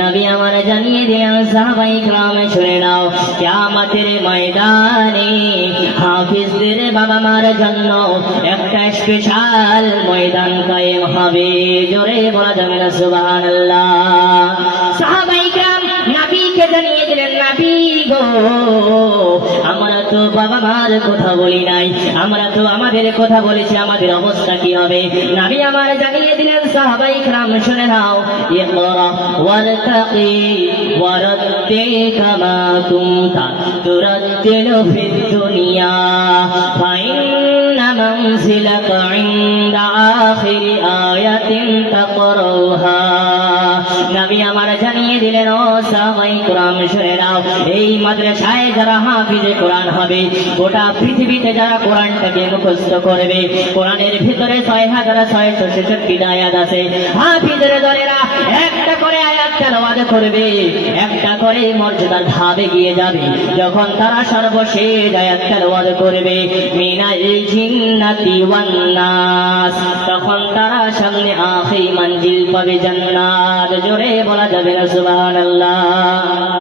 নবী আমার জানিয়ে দিলেন সাহাবায়ে কিরাম শুনে নাও কিয়ামতের ময়দানে হাফিজদের বাবা মার জন্য একটা স্পেশাল ময়দান কায়েম হবে। জোরে বলা যাবে না সুবহানাল্লাহ। সাহাবায়ে কিরাম নবীকে জানিয়ে দিলেন নবী গো আমরা তো বাবা মার কথা বলি নাই, আমরা তো আমাদের কথা বলেছি, আমাদের অবস্থা কি হবে? নবী আমার জানিয়ে দিলেন সাহাবায়ে কিরাম শুনে নাও ইকরা ওয়ারতাকি ওয়ারাত্তিল কামা কুনতা তুরাত্তিলু ফিদ দুনিয়া ফাইন্না মানজিলাকা ইনদা আখিরি আয়াতিন তাকরাউহা। নবী আমার জানিয়ে দিলেন ও সাহাবায়ে কিরাম শুনে নাও এই মাদ্রাসায় যারা হাফিজে কোরআন হবে, গোটা পৃথিবীতে যারা কোরআনটাকে মুখস্থ করবে, কোরআনের ভিতরে ৬৬৬৬ আয়াত আছে, হাফিজের দলেরা একটা করে আয়াত তেলাওয়াত করবে, একটা করে মর্যাদার ধাপে গিয়ে যাবে। যখন তারা সর্বশেষ আয়াত তেলাওয়াত করবে মিনাল জিন্নাতি ওয়ান নাস, তখন তারা সামনে আখিরি মঞ্জিল পাবে জান্নাত। জোরে বলা যাবে না সুবহানাল্লাহ।